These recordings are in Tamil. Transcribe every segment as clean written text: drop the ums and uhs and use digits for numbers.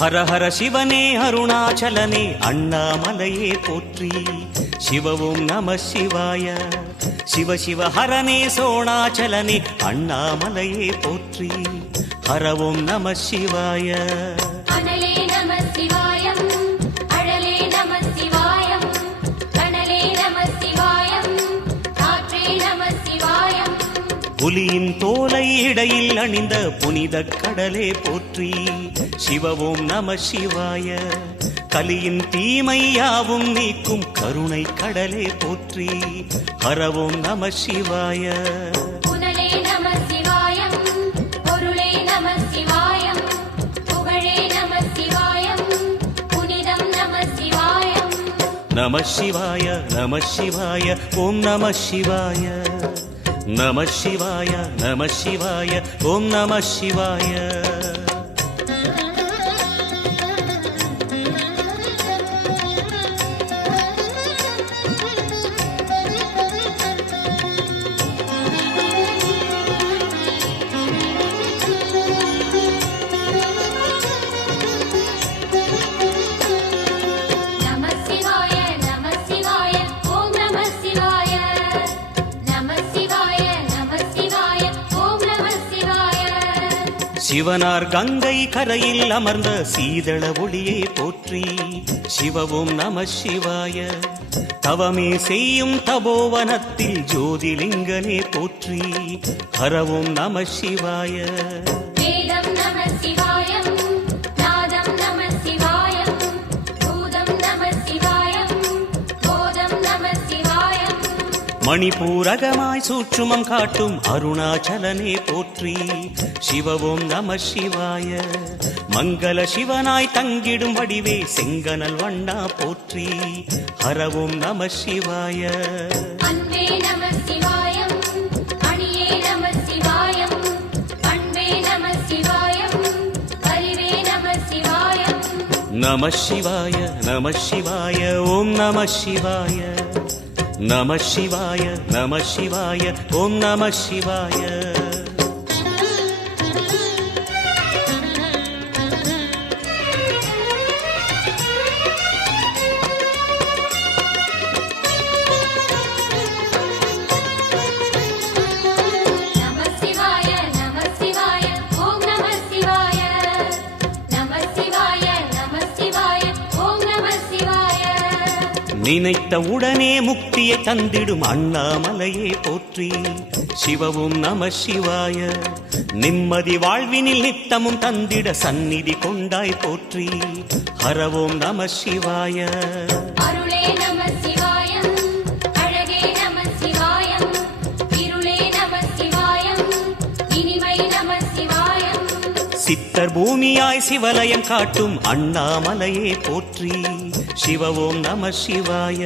ஹர ஹர சிவனே அருணாச்சலனே அண்ணாமலையே போற்றி. சிவவும் நம சிவாய. சிவ சிவ ஹரனே சோணாச்சலனே அண்ணாமலையே போற்றி. ஹரவும் நம சிவாய. அனலே நம சிவாயம், அழலே நம சிவாயம், கனலே நம சிவாயம், காற்றே நம சிவாயம். புலியின் தோலை இடையில் அணிந்த புனித கடலே போற்றி. சிவவும் நம சிவாய. கலியின் தீமையாவும் நீக்கும் கருணை கடலே போற்றி. ஹரவும் நம சிவாய. புனலே நம சிவாயம், பொருளே நம சிவாயம், புகழே நம சிவாயம், புனிதம் நம சிவாயம். நம சிவாய நம சிவாய ஓம் நம சிவாய. நம சிவாய நம சிவாய ஓம் நம சிவாய. சிவனார் கங்கை கரையில் அமர்ந்த சீதள ஒளியே போற்றி. சிவவும் நம சிவாய. தவமே செய்யும் தபோவனத்தில் ஜோதிலிங்கனே போற்றி. ஹரவும் நம சிவாய. வேதம் நம சிவாயம், நாதம் நம சிவாயம், பூதம் நம சிவாயம், போதம் நம சிவாயம். மணிபூரகமாய் சூட்சுமம் காட்டும் அருணாச்சலனே போற்றி. சிவவும் நம சிவாய. மங்கள சிவனாய் தங்கிடும் வடிவே செங்கனல் வண்ணா போற்றி. ஹரவும் நம சிவாய. அன்பே நம சிவாயம், அணியே நம சிவாயம், பண்பே நம சிவாயம், அறிவே நம சிவாயம். நம சிவாய நம சிவாய ஓம் நம சிவாய. நம சிவாய நம சிவாய ஓம் நம சிவாய. நினைத்த உடனே முக்தியை தந்திடும் அண்ணாமலையே போற்றி. சிவவும் நம சிவாய. நிம்மதி வாழ்வினில் நித்தமும் தந்திட சந்நிதி கொண்டாய் போற்றி. ஹரவும் நம சிவாய. அருளே நம சிவாயம், அழகே நம சிவாயம், இருளே நம சிவாயம், இனிமை நம சிவாயம். சித்தர் பூமியாய் சிவலயம் காட்டும் அண்ணாமலையே போற்றி. சிவவும் நம சிவாய.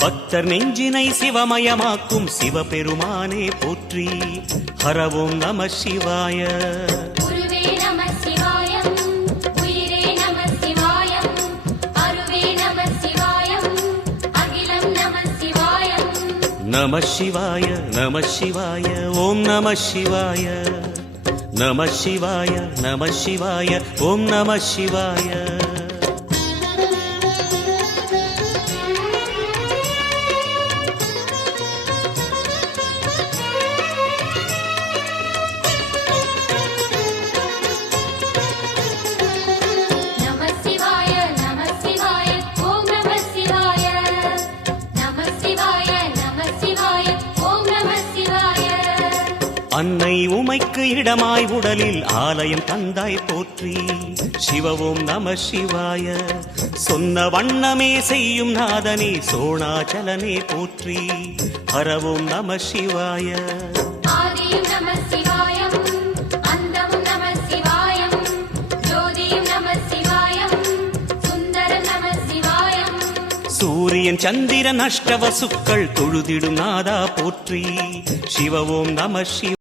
பக்தர் நெஞ்சினை சிவமயமாக்கும் சிவபெருமானே போற்றி. ஹரவும் நம சிவாய. குருவே நம சிவாயம், உயிரே நம சிவாயம், அருவே நம சிவாயம், அகிலம் நம சிவாயம். நம சிவாய நம சிவாய ஓம் நம சிவாய. நம சிவாய நம சிவாய ஓம் நம சிவாய. அன்னை உமைக்கு இடமாய் உடலில் ஆலயம் தந்தாய் போற்றி. சிவவும் நம சிவாய. சொன்ன வண்ணமே செய்யும் நாதனே சோணாச்சலனே போற்றி. ஹரவும் நம சிவாய. ஆதியும் நம சிவாயம், அந்தமும் நம சிவாயம், ஜோதியும் நம சிவாயம், சுந்தரம் நம சிவாயம். சூரியன் சந்திரன் அஷ்டவசுக்கள் தொழுதிடும் நாதா போற்றி. சிவவும் நம சிவாய.